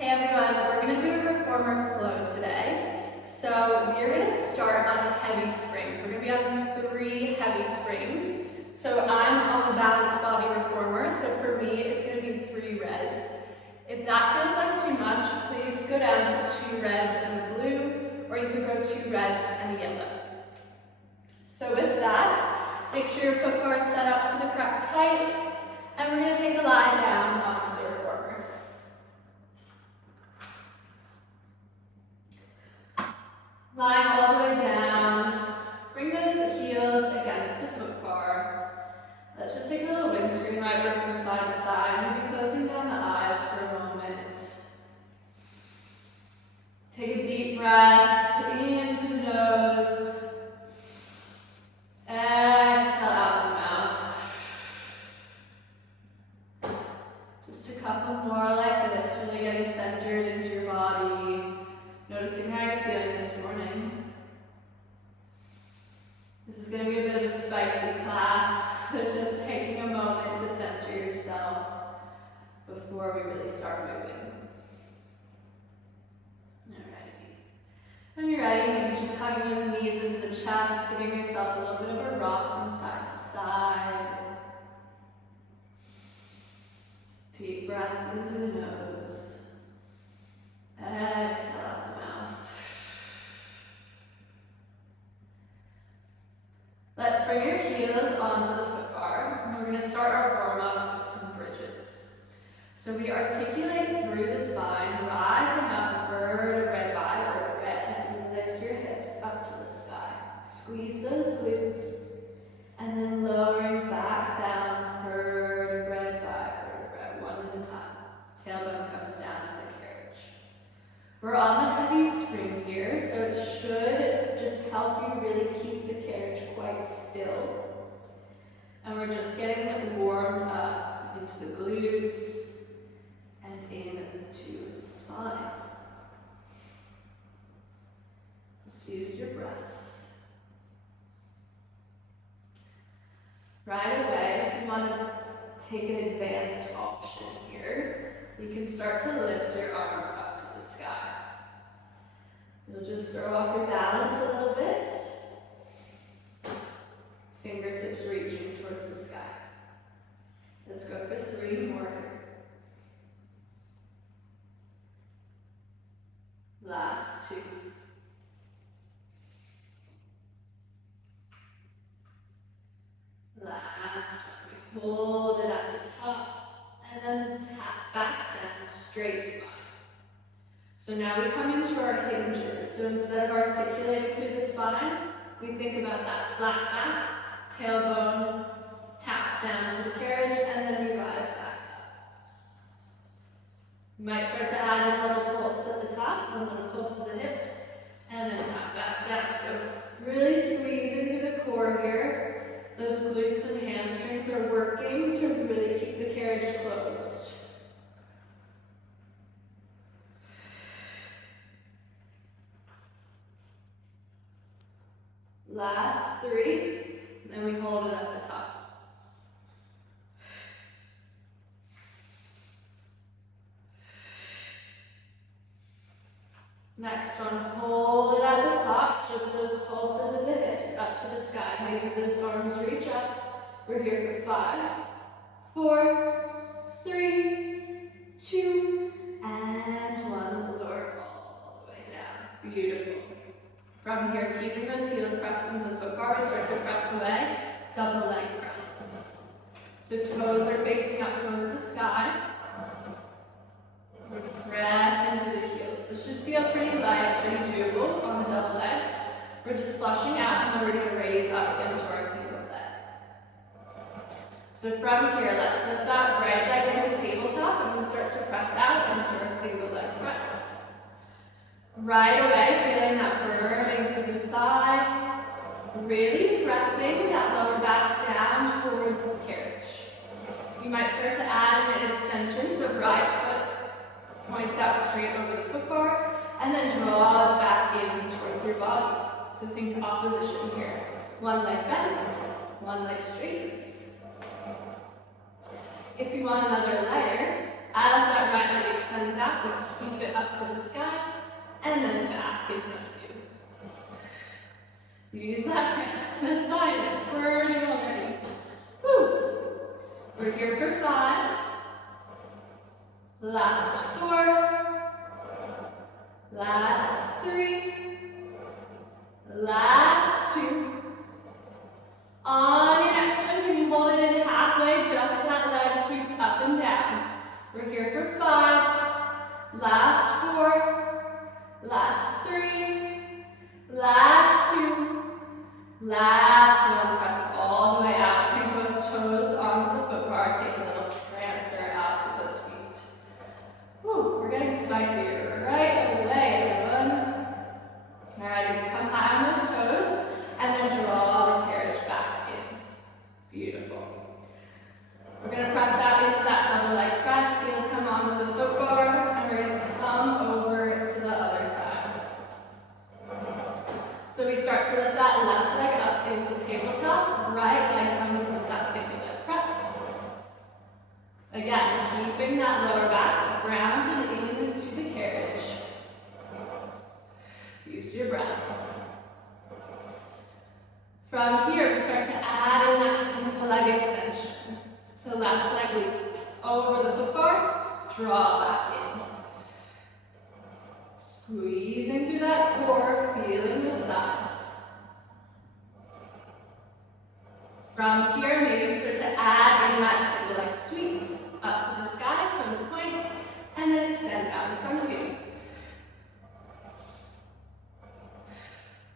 Hey everyone, we're going to do a reformer flow today. So we're going to start on heavy springs. We're going to be on 3 heavy springs. So I'm on the balanced body reformer, so for me it's going to be 3 reds. If that feels like too much, please go down to 2 reds and a blue, or you could go 2 reds and a yellow. So with that, make sure your foot bar is set up to the correct height, and we're going to take a lie down onto the reformer. Lying all the way down, bring those heels against the foot bar. Let's just take a little windscreen wiper from side to side, maybe closing down the eyes for a moment. Take a deep breath in through the nose. Exhale out the mouth. Just a couple more like this, really getting centered into your body. Noticing how you're feeling this morning. This is going to be a bit of a spicy class, so just taking a moment to center yourself before we really start moving. Alrighty. When you're ready, maybe just hugging those knees into the chest, giving yourself a little bit of a rock from side to side. Deep breath in through the nose. Exhale out the mouth. Let's bring your heels onto the foot bar, and we're going to start our warm-up with some bridges. So we articulate through the spine, rising up vertebrae by vertebrae as you lift your hips up to the sky. Squeeze those glutes, and then lowering back down vertebrae by vertebrae, one at a time. Tailbone comes down to the carriage. We're on the heavy spring here, so it should just help you really keep the carriage quite still. And we're just getting it warmed up into the glutes and into the spine. Just use your breath. Right away, if you want to take an advanced option here, you can start to lift your arms up to the sky. You'll just throw off your balance a little bit. Fingertips reaching towards the sky. Let's go for 3 more. Last 2. Last one. Hold it at the top and then tap back down, straight spine. So now we come into our hinges. So instead of articulating through the spine, we think about that flat back, tailbone taps down to the carriage, and then we rise back up. You might start to add a little pulse at the top, a little pulse to the hips, and then tap back down. So really squeezing through the core here. Those glutes and hamstrings are working to really keep the carriage closed. Last 3, then we hold it at the top. Next one, hold it at the top, just those pulses of the hips up to the sky. Maybe those arms reach up. We're here for 5, 4, 3, 2, and 1. Lower all the way down. Beautiful. From here, keeping those heels pressed into the foot bar, we start to press away, double leg press. So toes are facing up towards the sky. We're pressing through the heels. This should feel pretty light, pretty doable on the double legs. We're just flushing out, and then we're going to raise up into our single leg. So from here, let's lift that right leg into tabletop, and we'll start to press out into our single leg press. Right away, feeling that burning through the thigh, really pressing that lower back down towards the carriage. You might start to add an extension, so right foot points out straight over the foot bar, and then draws back in towards your body. So think opposition here. One leg bends, one leg straightens. If you want another layer, as that right leg extends out, we sweep and then back in front of you. Use that breath. The thigh is burning already. Woo. We're here for 5. Last 4. Last 3. Last 2. On your next one, when you hold it in halfway, just that leg sweeps up and down. We're here for 5. Last 4. Last 3. Last 2. Last 1. Press all the way out. Bring both toes onto the foot bar. Take a little prancer out for those feet. Whew, we're getting spicier right away, everyone. Alright, you can come high on those toes and then draw the carriage back in. Beautiful. We're going to press out into that double leg press. Heels come onto the foot bar, and we're going to come over to the other side. So we start to lift that left leg up into tabletop. Right leg comes into that single leg press. Again, keeping that lower back grounded into the carriage. Use your breath. From here, we start to add in that simple leg extension. So left leg leads over the foot bar, draw back in. Squeezing through that core, feeling those thighs. From here, maybe we start to add in that single leg sweep. Up to the sky, toes point, and then extend out in front of you.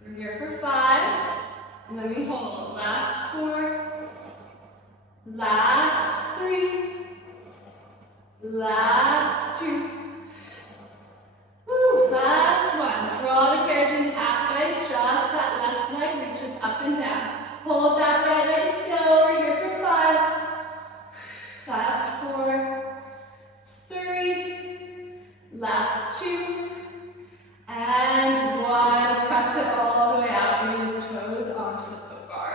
We're here for 5. And then we hold. Last 4. Last 3. Last 2. Woo, last 1. Draw the carriage in halfway. Just that left leg reaches up and down. Hold that right leg still. We're here for 5. Last 4. 3. Last 2. And 1. Press it all the way out. Bring those toes onto the foot bar.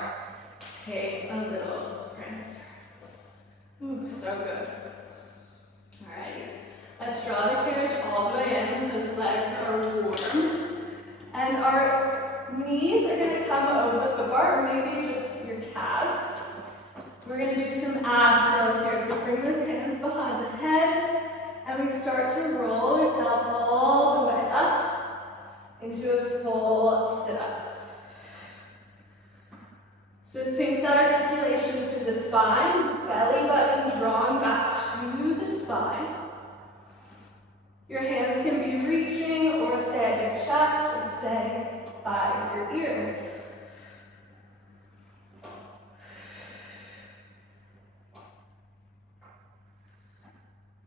Take a little prancer. Ooh, so good. Alrighty. Let's draw the carriage all the way in. Those legs are warm. And our knees are going to come over the foot bar, or maybe just your calves. We're going to do some ab curls here. So bring those hands behind the head, and we start to roll yourself all the way up into a full sit-up. So think that articulation through the spine, belly button drawn back to the spine. Your hands can be reaching or stay at your chest or stay by your ears.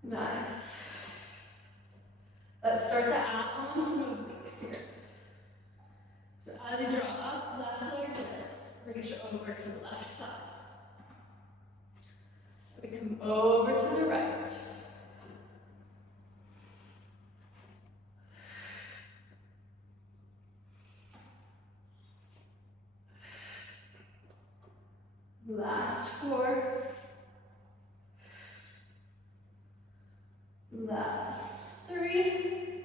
Nice. Let's start to add on some obliques here. So as you draw up, left leg this, reach over to the left side. We come over to the right. Last 4. Last 3.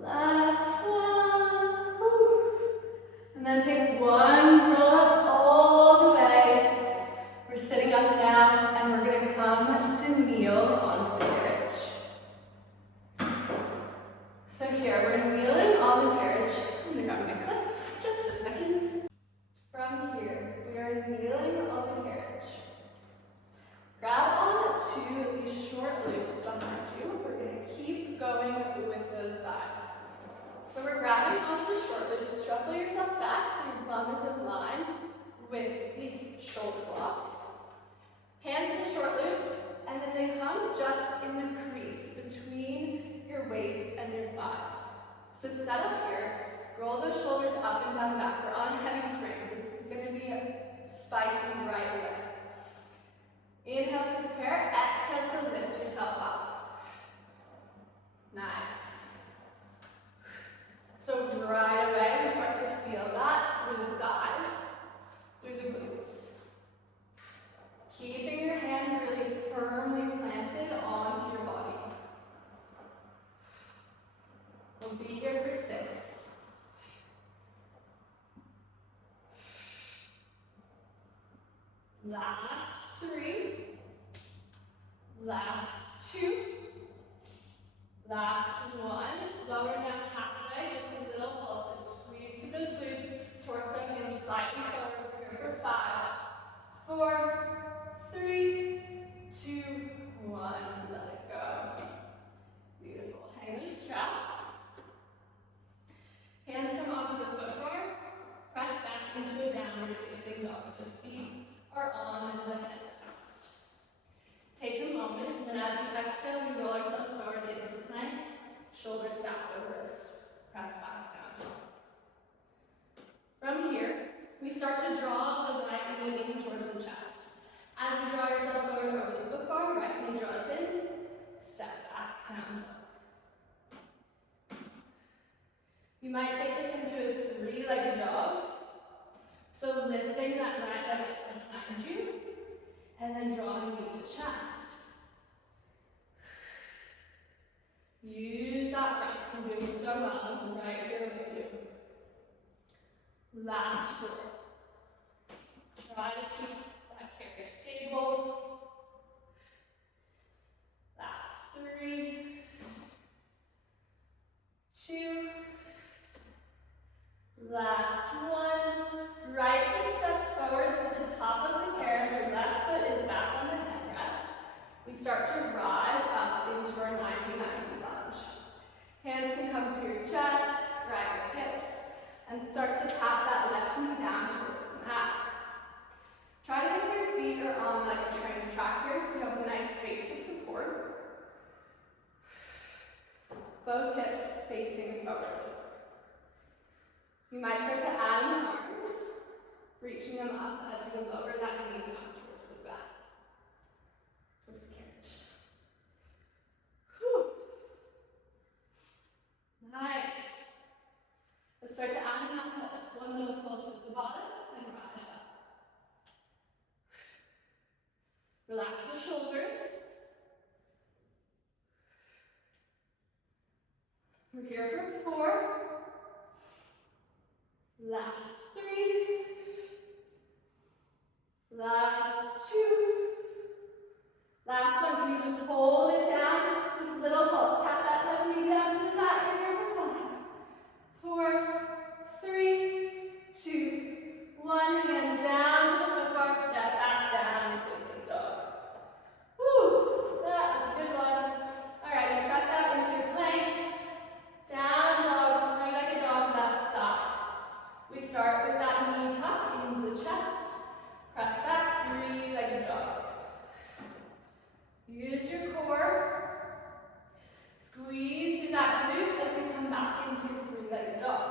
Last 1. Woo. And then take 1, roll up all the way. We're sitting up now, and we're going to come to kneel onto the carriage. So here, we're kneeling on the carriage. I'm going to grab my clip, just a second. From here, we are kneeling on the carriage. Grab on to these short loops behind you. We're going to keep going with those thighs. So we're grabbing onto the short loops. Shuffle yourself back so your bum is in line with the shoulder blocks. Hands in the short loops, and then they come just in the crease between your waist and your thighs. So set up here, roll those shoulders up and down the back. We're on heavy springs, so this is going to be spicy right away. Inhale to prepare, exhale to lift yourself up. Nice. So right away, we start to feel that through the thighs, through the glutes. Last 3. Last 2. Last 1. Lower down halfway, just a little pulses. Squeeze through those glutes. Torso hinge slightly forward. Here for 5, 4, 3, 2, 1. Let it go. Beautiful. Hang those straps. Hands come onto the foot bar. Press back into a downward facing dog. So feet are on the headrest. Take a moment, and then as you exhale, we roll ourselves forward into plank. Shoulders stacked over wrist. Press back down. From here, we start to draw the right knee in towards the chest. As you draw yourself forward over the foot bar, right knee draws in. Step back down. You might take this into a 3-legged dog. So lifting that right leg behind you, and then drawing knee to chest. Use that breath. You're doing so well. I'm right here with you. Last 4. Try to keep that carriage stable. Last 3. 2. Last 1. Right foot steps forward to the top of the carriage. Your left foot is back on the headrest. We start to rise up into our 90-90 lunge. Hands can come to your chest, right your hips, and start to tap that left knee down towards the mat. Try to think your feet are on like a train track here, so you have a nice base of support. Both hips facing forward. You might start to add in the arms, reaching them up as you lower that knee down towards the back, towards the carriage. Whew. Nice. Let's start to add in that pulse. One little pulse at the bottom, and rise up. Relax the shoulders. We're here for 4. Last 3. Last 2. Last 1. Can you just hold it down? Just a little pulse. Tap that left knee down to the mat. We're here for 5, 4, 3, 2, 1. Hands down to the foot bar. Step back down. Facing dog. Woo! That was a good one. Alright, you press out into your plank. Down dog, 3-legged dog, left side. We start with that knee tuck into the chest. Press back, 3-legged dog. Use your core. Squeeze through that glute as you come back into 3-legged dog.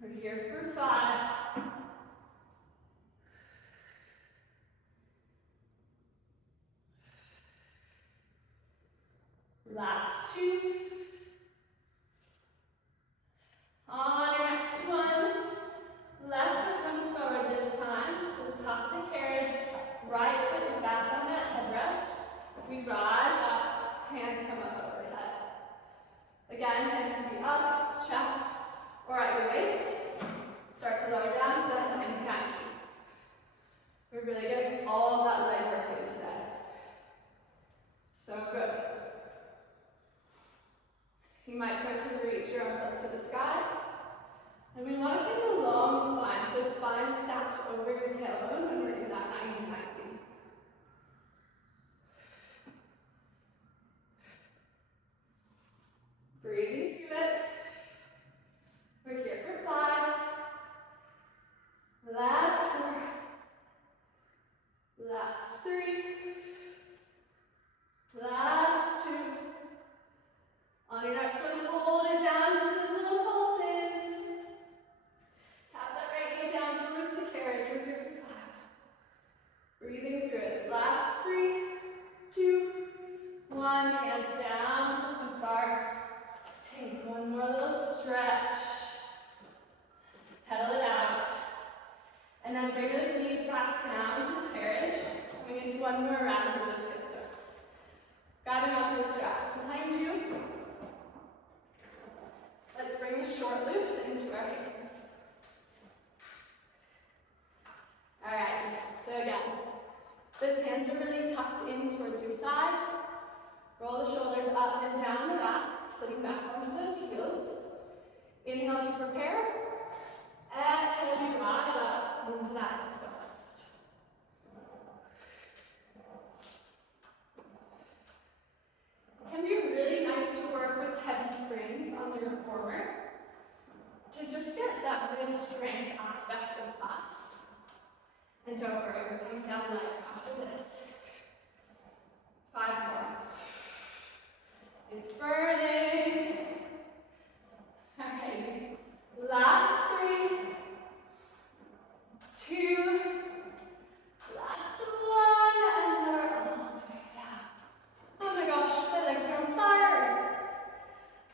We're here for 5. Last 2. On your next one, left foot comes forward this time to the top of the carriage. Right foot is back on that headrest. We rise up, hands come up overhead. Again, hands can be up, chest, or at your waist. Start to lower down to that 90-90. We're really getting all of that leg work in today. So good. You might start to reach your arms up to the sky. And we want to think a long spine, so spine is stacked over your tailbone when we're in that 90-90. Breathing through it. We're here for 5. Last 4. Last 3. Last 2. On your next one, hold it down, just those little pulses. Tap that right knee down towards the carriage. We're here for 5. Breathing through it. Last 3, 2, 1. Hands down to the foot bar. Let's take one more little stretch. Pedal it out. And then bring those knees back down to the carriage. Coming into one more round of those hip thrusts. Grabbing onto the straps behind you. Let's bring the short loops into our hands. you prepare, exhale, you rise up into that thrust. It can be really nice to work with heavy springs on the reformer to just get that real strength aspect of lats. And don't worry, we're coming down lighter after this. 5 more. It's burning. Alright, last 3, 2, last 1, and lower all the way down. Oh my gosh, my legs are on fire.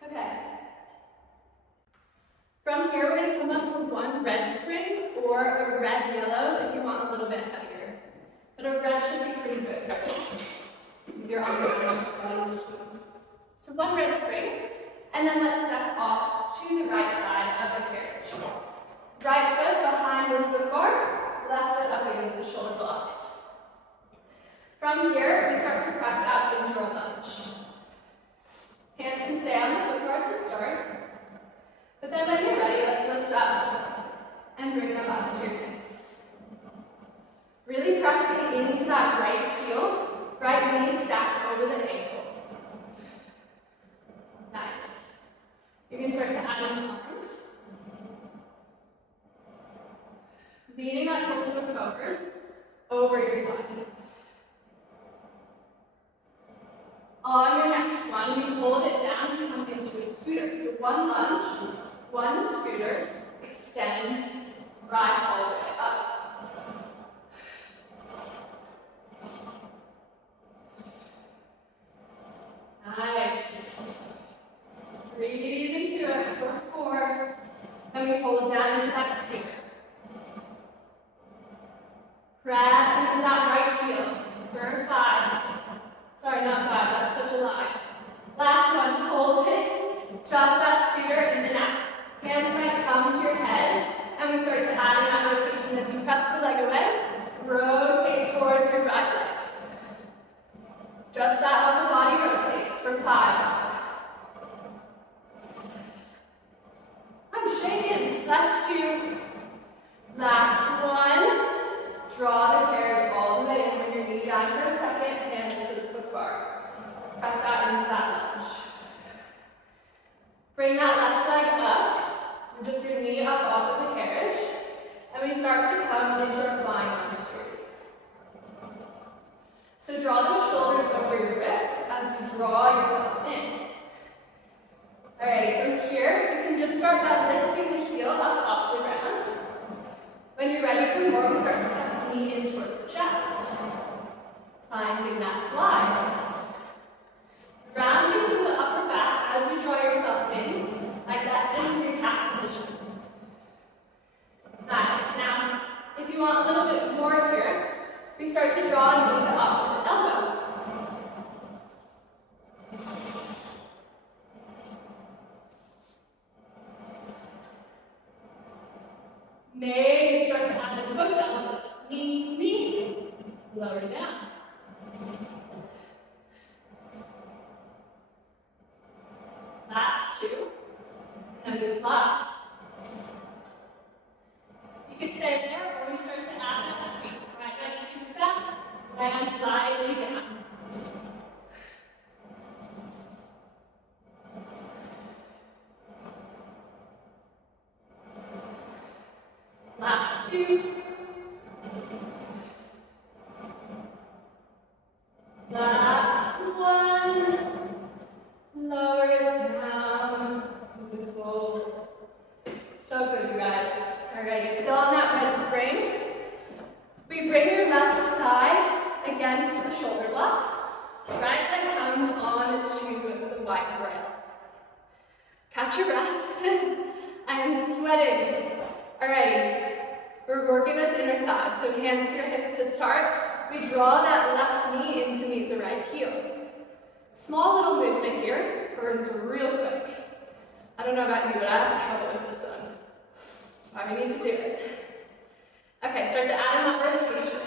Okay. From here, we're going to come up to 1 red spring or a red yellow if you want a little bit heavier. But a red should be pretty good if you're on the body. So 1 red spring, and then let's step off to the right side of the carriage. Right foot behind the foot bar, left foot up against the shoulder blocks. From here, we start to press out into our lunge. Hands can stay on the foot bar to start, but then when you're ready, let's lift up and bring them up to your hips. Really pressing into that right heel, right knee stacked over the ankle. Nice. You can start to add in arms. Leaning that torso forward over your thigh. On your next one, you hold it down and come into a scooter. So 1 lunge, 1 scooter, extend, rise all the way up. Nice. Breathing through it for 4. And we hold down into that scooter. Press into that right heel for 5. Sorry, not 5, that's such a lie. Last one, hold it. Just that scooter in and out. Hands might come to your head, and we start to add in that rotation as you press the leg away. Rotate towards your right leg. Just that upper body rotates for 5. I'm shaking. Last 2. Last 1. Draw the carriage all the way in. Bring your knee down for a second. Hands to the foot bar. Press out into that lunge. Bring that left leg up. Just your knee up off of the carriage. And we start to come into our flying lunge series. So draw those shoulders over your wrists as you draw yourself in. Alright, from here, you can just start by lifting the heel up off the ground. When you're ready for more, we start to step the knee in towards the chest. Finding that fly. Rounding through the upper back as you draw yourself in, like that in your cat position. Nice. Now, if you want a little bit more here, we start to draw knee to opposite elbow. Maybe start to add in both elbows. Knee, knee. Lower down. Last 2. And then we fly. You could stay there, or we start to add that sweep. Right leg scoots back, land lightly down. Last 2. Last 1. Lower it down. Beautiful. So good, you guys. Alright, still on that red spring. We bring your left thigh against the shoulder blocks. Right leg comes on to the white rail. Catch your breath. I am sweating. Alrighty, we're working those inner thighs. So hands to your hips to start. We draw that left knee in to meet the right heel. Small little movement here, burns real quick. I don't know about you, but I have trouble with this one. That's why we need to do it. Okay, start to add in that rotation.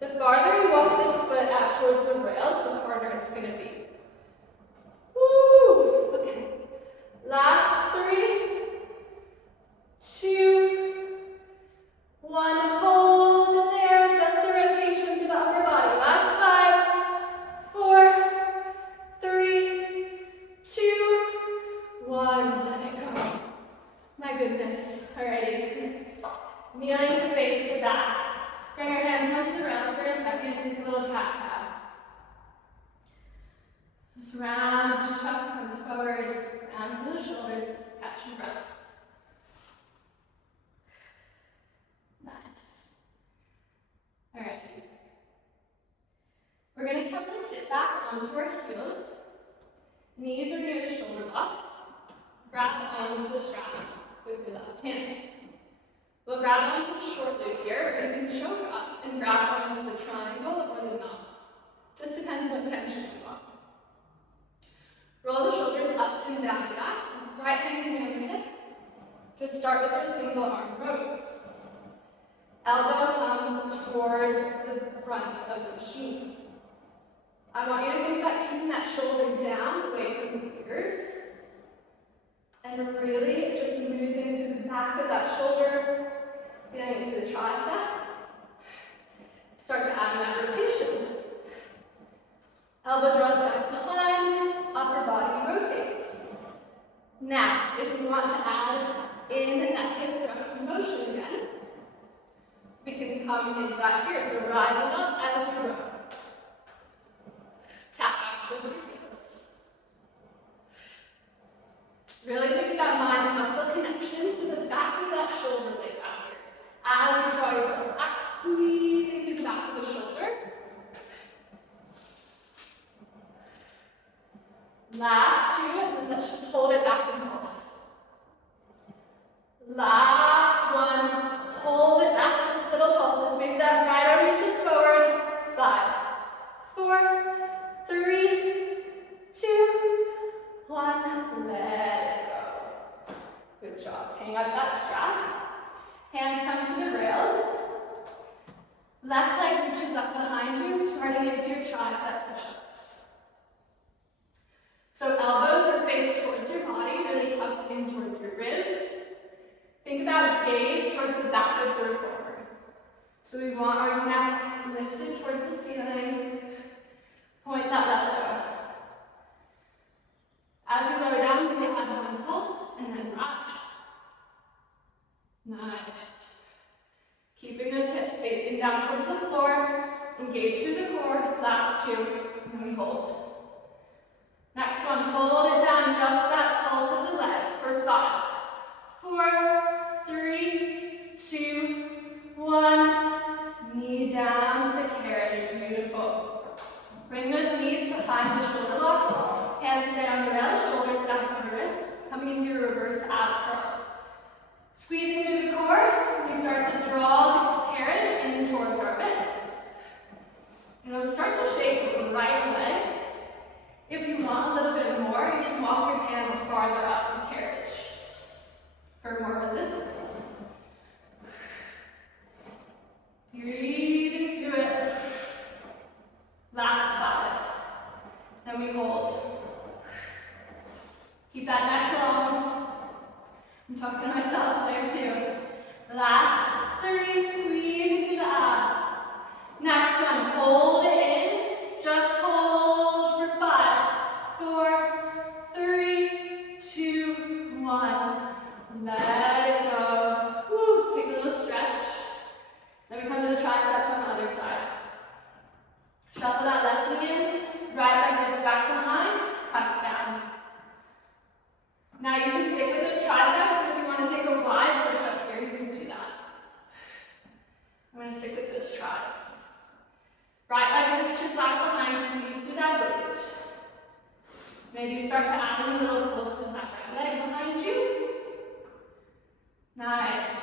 The farther you walk this foot out towards the rails, the harder it's going to be. Woo! Okay. goodness. Alrighty. Kneeling to face the back. Bring your hands onto the rails for a second. Take a little cat-cow. Just round, chest comes forward, round through the shoulders, catch your breath. Nice. Alright. We're going to come to sit back onto our heels. Knees are near the shoulder blocks. Grab onto the strap with your left hand. We'll grab onto the short loop here, or you can choke up and grab onto the triangle or the knot. Just depends what tension you want. Roll the shoulders up and down and back. Right hand can be on your hip. Just start with your single arm rows. Elbow comes towards the front of the machine. I want you to think about keeping that shoulder down, away from the ears. And really just moving through the back of that shoulder, getting into the tricep. Start to add that rotation. Elbow draws back behind, upper body rotates. Now, if you want to add in that hip thrust motion again, we can come into that here. So rising up as you row. Tap back towards your heels. Really think about mind-muscle connection to the back of that shoulder blade out here. As you draw yourself back, squeezing through the back of the shoulder. Last two, and then let's just hold it back and pulse. Last one, hold it back, just little pulses. Maybe that right arm reaches forward. 5, 4, 3, 2, 1. Let it go. Good job. Hang up that strap. Hands come to the rails. Left leg reaches up behind you, starting into your tricep push-ups. So elbows are faced towards your body, really tucked in towards your ribs. Think about gaze towards the back of the reformer. So we want our neck lifted towards the ceiling. Point that left toe. As you lower down, we're going to add one pulse and then rise. Nice. Keeping those hips facing down towards the floor. Engage through the core. Last two, and then we hold. Next one, hold it down, just that pulse of the leg for 5, 4, 3, 2, 1. Knee down to the carriage, beautiful. Bring those knees behind the shoulder blocks. Hands stay on the rails, shoulders down on the wrist. Coming into your reverse ab curl. Squeezing through the core, we start to draw the carriage in towards our wrists. And it will start to shake the right leg. If you want a little bit more, you can walk your hands farther up the carriage for more resistance. Breathing through it. Last 5. Then we hold. Keep that neck long. I'm talking to myself there too. Last 3, squeezing through the abs. Next one, hold it in. Just hold for 5, 4, 3, 2, 1. Let it go. Woo, take a little stretch. Then we come to the triceps on the other side. Shuffle that left knee in. Right leg lifts back behind. Press down. Now you can stick with those triceps. If you want to take a wide push up here, you can do that. I'm going to stick with those tries. Right leg reaches back behind, squeeze through that glute. Maybe you start to add in a little pulse in that right leg behind you. Nice.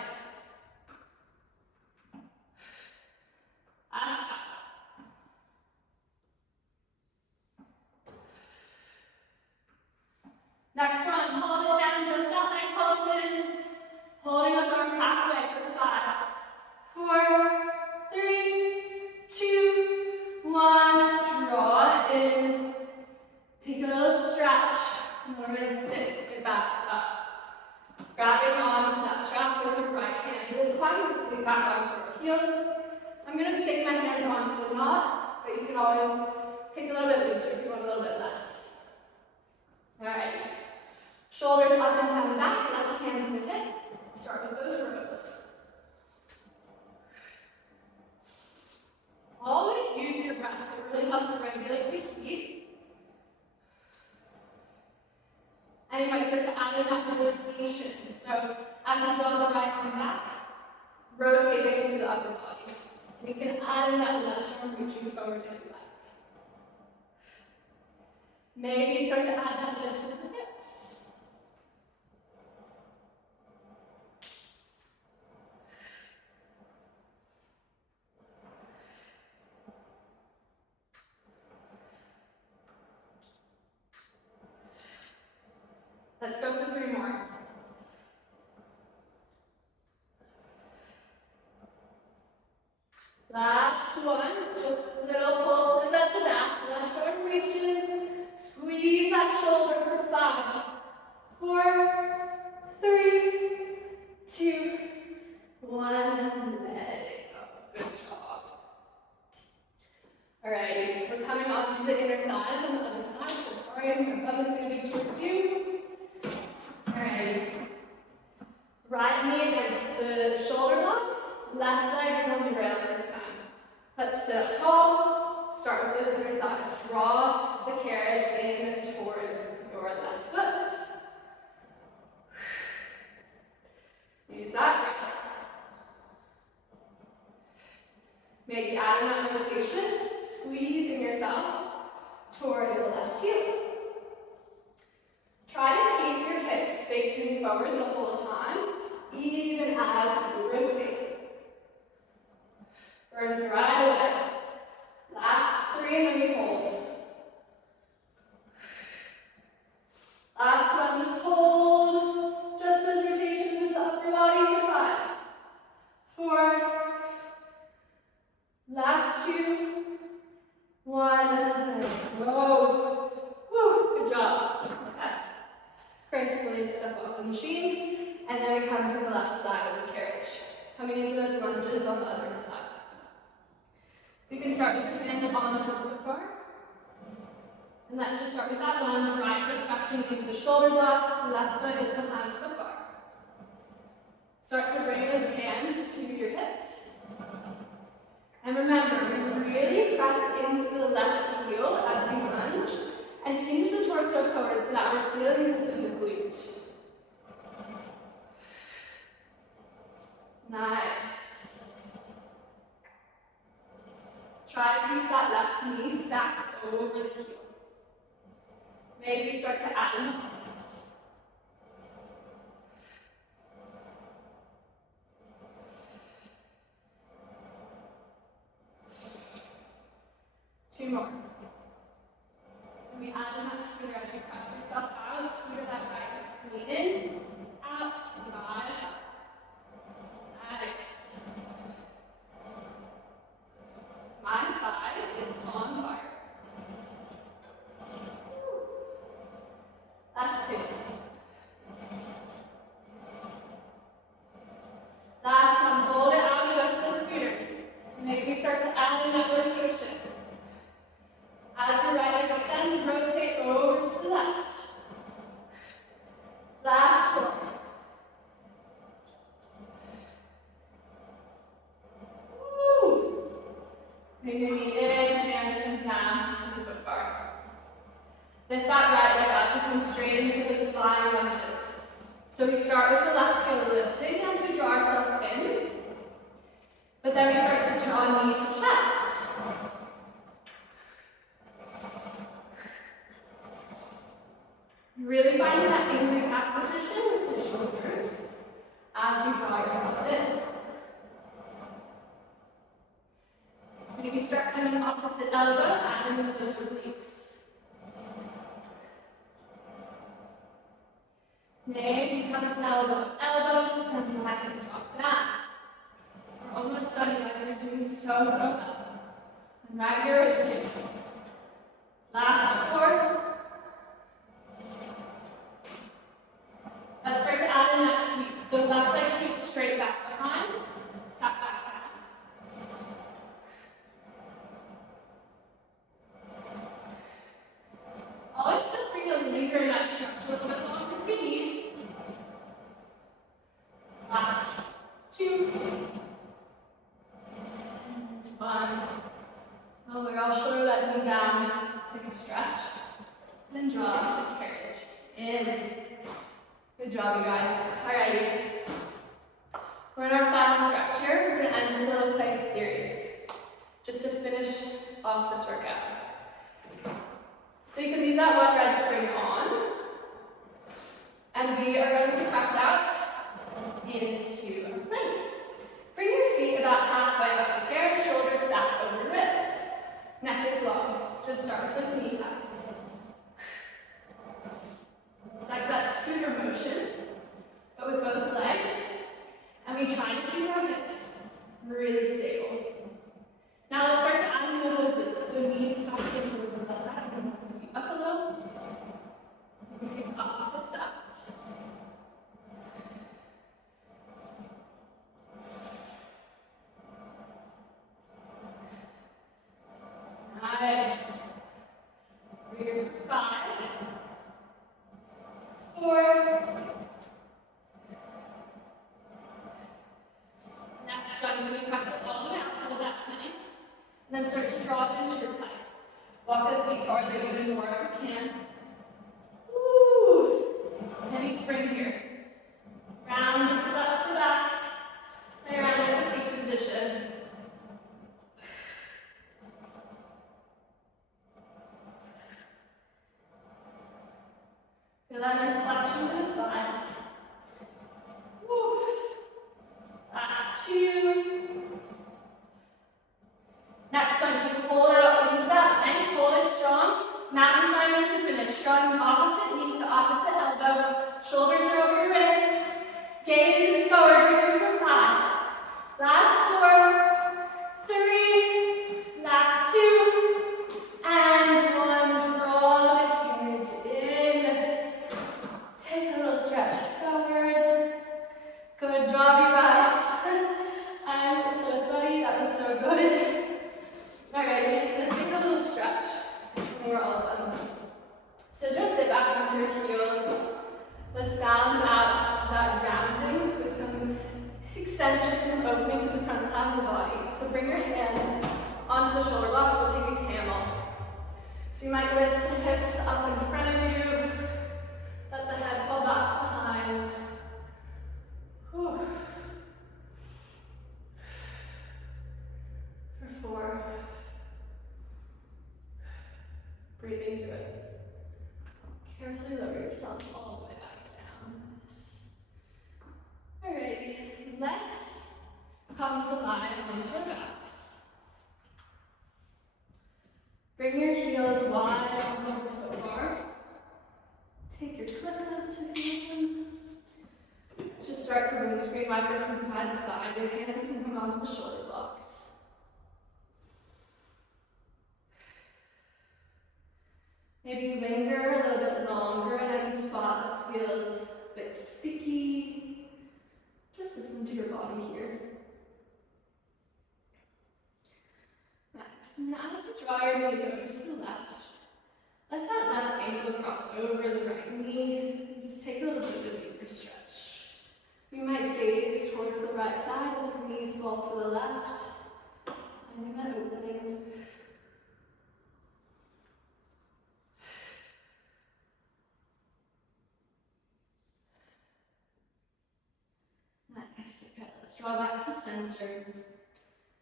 Last 5. Next one, hold it down, just that leg pulses. Holding those arms halfway for 5, 4, 3, 2, 1. Draw it in. Take a little stretch. And we're going to sit it back up. Grabbing onto that strap with your right hand. This time, we're sitting back onto our heels. I'm going to take my hand onto the knot, but you can always take a little bit looser if you want a little bit less. Alright. Shoulders up and down the back, left hand to the hip. And you might start to add in that rotation. So as you draw the right arm back, rotating through the upper body. And you can add in that left arm reaching forward if you like. Maybe you start to add that lift to the hips. Let's go for 3 more. Last one, just little pulses at the back. Left arm reaches. Squeeze that shoulder for 5, 4, 3, 2, 1. Let it go. Good job. Alrighty, we're coming on to the inner thighs on the other side. So sorry, my bum is going to be towards you. Alrighty. Right knee against the shoulder blocks. Left leg is on the rails this time. Let's sit up tall. Start with those inner thighs. Draw the carriage in towards your left foot. Use that breath. Maybe add in that rotation, squeezing yourself towards the left heel. Try to keep your hips facing forward the whole time, even as you rotate. Burns right away. Last 3 and then we hold. Last one, just hold. Just those rotations with the upper body for 5, 4. Last 2, 1. Let's go. Woo, good job. Okay. Gracefully step off the machine, and then we come to the left side of the carriage. Coming into those lunges on the other side. You can start with your hands onto the foot bar. And let's just start with that lunge, right foot pressing into the shoulder block, left foot is behind the foot bar. Start to bring those hands to your hips. And remember, really press into the left heel as we lunge, and hinge the torso forward so that we're feeling this through the glute. Nice. Try to keep that left knee stacked over the heel. Maybe start to add in hands. Two more. And we add in that scooter as you press yourself out. Scooter that right knee in, out, rise up. Nice. My thigh is on fire. Last 2. Last one, hold it out, just the scooters. Maybe we start to add in that rotation. As your right leg extends, rotate over to the left. Last 4. Woo. Bring your knee in, hands come down to the foot bar. Lift that right leg up and come straight into those flying lunges. So we start with the left heel lifting as we draw ourselves in. But then we start to draw knee to chest. Really finding that in the cat position with the shoulders as you draw yourself in. Maybe start coming opposite elbow, adding those obliques. Maybe come elbow, elbow, and back and drop down. We're almost done, you guys are doing so well. I'm right here with you. Last 4. Let's start to add in that sweep. So left leg sweep straight back behind, tap back down. Always feel free to linger in that stretch a little bit longer if you need. Last 2. And 1. Oh, we're all shoulder that knee down. Take a stretch. Then draw the carriage in. Good job, you guys. Alrighty. We're in our final stretch here. We're gonna end the little plank series, just to finish off this workout. So you can leave that one red spring on, and we are going to press out into a plank. Bring your feet about halfway up the air, shoulders stacked over wrists. Neck is long. Just start with those knee taps. It's like that scooter motion, but with both legs. And we try to keep our hips really stable. Now let's start to add those glutes. So knees tucked in towards the left side. Feet up a little. Take opposite sides. Nice. We're here for 5, 4. Next one, when you press it all the way out, pull that plank, and then start to drop into your plank. Walk the feet farther, even more if you can. Woo! Heavy spring here. Round into the upper back. Play around with the feet position. Feel that nice flexion to the spine. Woo. Last 2. Next one, you hold out into that plank, hold it strong. Mountain climbers to finish. Strong opposite knee to opposite elbow. Shoulders are over your wrists. Gaze is forward. Here for 5. Last 4, 3, last 2, and 1. Draw the carriage in. Take a little stretch forward. Good job, you guys. I'm so sweaty. That was so good. Alright, let's take a little stretch. And we're all done. So just sit back onto your heels. Let's balance out that rounding with some extensions and opening to the front side of the body. So bring your hands onto the shoulder blocks. We'll take a camel. So you might lift the hips up in front of you. Let the head fall back behind. Whew. For 4. Breathing through it. Carefully lower yourself all the way back down. Alrighty, let's come to lie onto our backs. Bring your heels wide onto the foot bar. Take your foot up to the ground. Just start to move screen wiper from side to side. Your hands can come onto the shoulder blocks. Maybe linger a little bit longer in any spot that feels a bit sticky. Just listen to your body here. Next, now as you draw your knees over to the left, let that left ankle cross over the right knee. Just take a little bit of a deeper stretch. You might gaze towards the right side as your knees fall to the left. Finding that opening. Nice. Okay, let's draw back to center.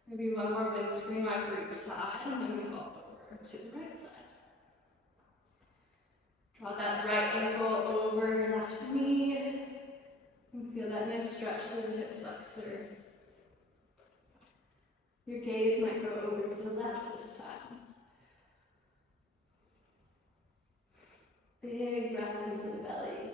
Maybe one more windscreen wiper each side, and then we fall over to the right side. Draw that right ankle over your left knee. And feel that nice stretch through the hip flexor. Your gaze might go over to the left this time. Big breath into the belly.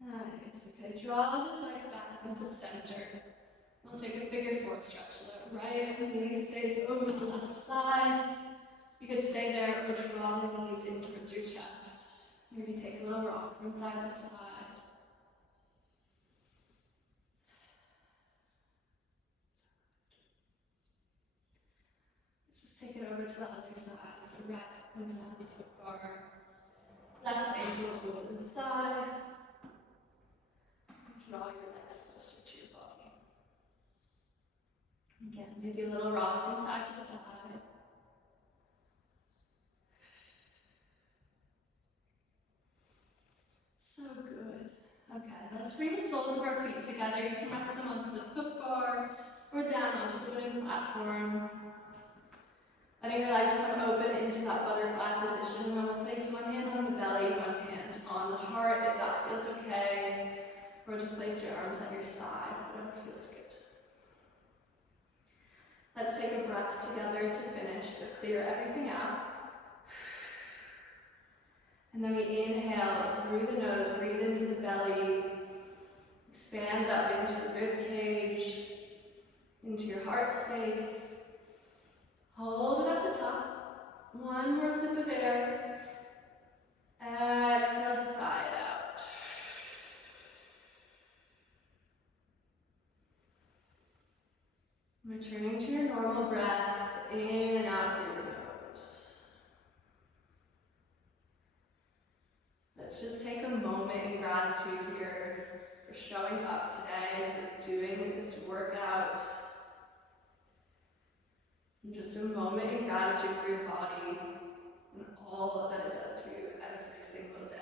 Nice. Okay, draw the legs back into center. We'll take a figure 4 stretch. The right knee stays over the left thigh. You could stay there or draw the knees in towards your chest. Maybe take a little rock from side to side. Let's just take it over to the other side. So wrap inside the foot bar. Left ankle over the thigh. Draw your legs closer to your body. Again, maybe a little rock from side to side. Let's bring the soles of our feet together. You can rest them onto the foot bar or down onto the wooden platform. Letting your legs come open into that butterfly position. Now we'll place one hand on the belly, one hand on the heart if that feels okay. Or just place your arms at your side, whatever feels good. Let's take a breath together to finish, so clear everything out. And then we inhale through the nose, breathe into the belly, expand up into the rib cage, into your heart space. Hold it at the top. One more sip of air. Exhale, side out. Returning to your normal breath, in and out through your nose. Let's just take a moment in gratitude here for showing up today, for doing this workout. And just a moment in gratitude for your body and all that it does for you every single day.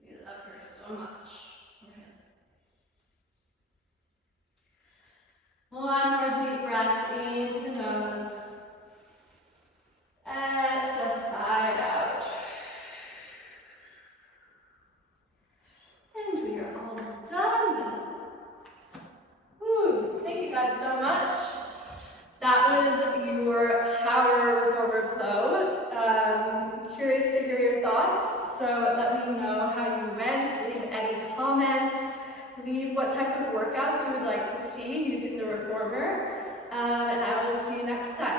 We love her so much. One more deep breath into the nose. Exhale, side out. And we are all done. Woo. Thank you guys so much. That was your Power Reformer Flow. Curious to hear your thoughts, so let me know how you went. Leave any comments. Leave what type of workouts you would like to see using the Reformer, and I will see you next time.